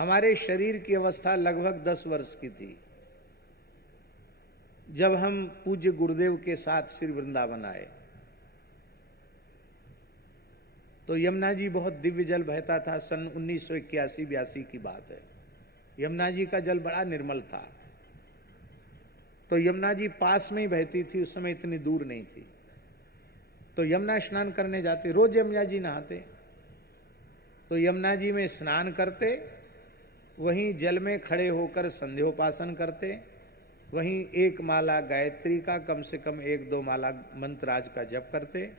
हमारे शरीर की अवस्था लगभग 10 वर्ष की थी जब हम पूज्य गुरुदेव के साथ श्री वृंदावन आए। तो यमुना जी बहुत दिव्य जल बहता था। सन 1981-82 की बात है। यमुना जी का जल बड़ा निर्मल था। तो यमुना जी पास में ही बहती थी, उस समय इतनी दूर नहीं थी। तो यमुना स्नान करने जाते, रोज यमुना जी नहाते। तो यमुना जी में स्नान करते, वहीं जल में खड़े होकर संध्योपासन करते, वहीं एक माला गायत्री का कम से कम 1-2 माला मंत्राज का जप करते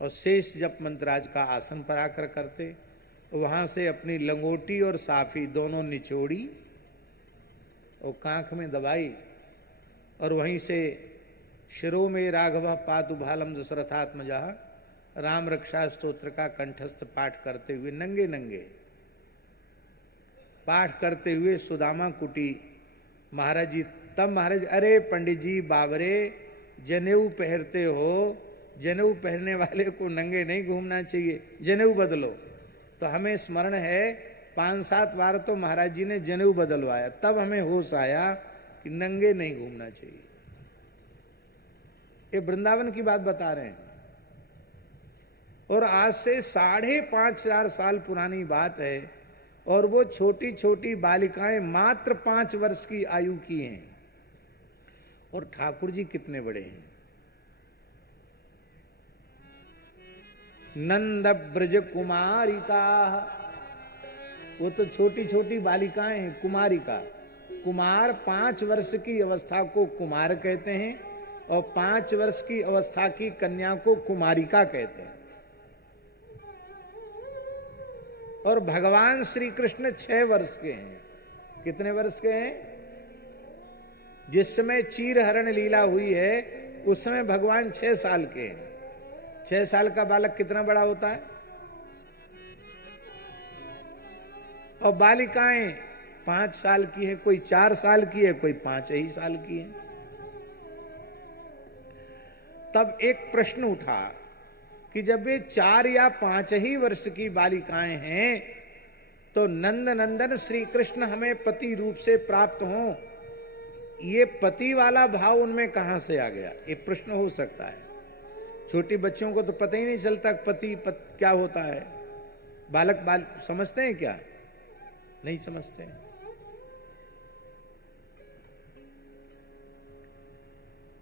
और शेष जप मंत्राज का आसन पर आकर करते। वहां से अपनी लंगोटी और साफी दोनों निचोड़ी और कांख में दबाई और वहीं से शिरो में राघव पातु भालम दशरथात्मजा राम रक्षा स्तोत्र का कंठस्थ पाठ करते हुए नंगे नंगे पाठ करते हुए सुदामा कुटी महाराज जी। तब महाराज, अरे पंडित जी बाबरे, जनेऊ पहनते हो, जनेऊ पहनने वाले को नंगे नहीं घूमना चाहिए, जनेऊ बदलो। तो हमें स्मरण है 5-7 बार तो महाराज जी ने जनेऊ बदलवाया, तब हमें होश आया कि नंगे नहीं घूमना चाहिए। ये वृंदावन की बात बता रहे हैं और आज से 5.5-4 साल पुरानी बात है। और वो छोटी छोटी बालिकाएं मात्र 5 वर्ष की आयु की हैं। और ठाकुर जी कितने बड़े हैं। नंद ब्रज कुमारिका, वो तो छोटी छोटी बालिकाएं हैं। कुमारिका, कुमार 5 वर्ष की अवस्था को कुमार कहते हैं और 5 वर्ष की अवस्था की कन्या को कुमारिका कहते हैं। और भगवान श्री कृष्ण 6 वर्ष के हैं। कितने वर्ष के हैं? जिस समय चीर हरण लीला हुई है उस समय भगवान 6 साल के हैं। 6 साल का बालक कितना बड़ा होता है? और बालिकाएं 5 साल की है, कोई 4 साल की है, कोई 5 ही साल की है। तब एक प्रश्न उठा कि जब ये 4 या 5 ही वर्ष की बालिकाएं हैं तो नंद नंदन श्री कृष्ण हमें पति रूप से प्राप्त हों, ये पति वाला भाव उनमें कहां से आ गया? ये प्रश्न हो सकता है। छोटी बच्चियों को तो पता ही नहीं चलता पति क्या होता है। बालक समझते हैं क्या? नहीं समझते हैं।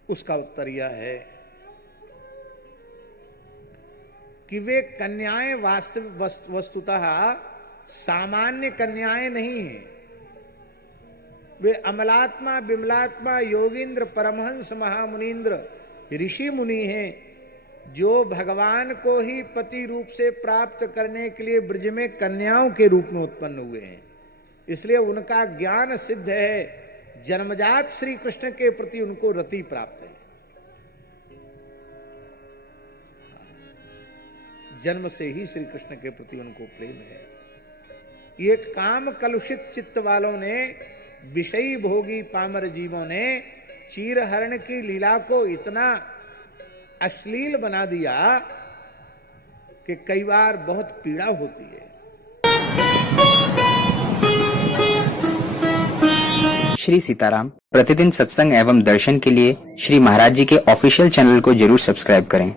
उसका उत्तर यह है कि वे कन्याएं वस्तुतः सामान्य कन्याएं नहीं हैं। वे अमलात्मा, विमलात्मा, योगींद्र, परमहंस, महामुनीन्द्र, ऋषि मुनि हैं जो भगवान को ही पति रूप से प्राप्त करने के लिए ब्रज में कन्याओं के रूप में उत्पन्न हुए हैं। इसलिए उनका ज्ञान सिद्ध है। जन्मजात श्री कृष्ण के प्रति उनको रति प्राप्त है। जन्म से ही श्री कृष्ण के प्रति उनको प्रेम है। ये काम कलुषित चित्त वालों ने, विषयी भोगी पामर जीवों ने चीरहरण की लीला को इतना अश्लील बना दिया कि कई बार बहुत पीड़ा होती है। श्री सीताराम प्रतिदिन सत्संग एवं दर्शन के लिए श्री महाराज जी के ऑफिशियल चैनल को जरूर सब्सक्राइब करें।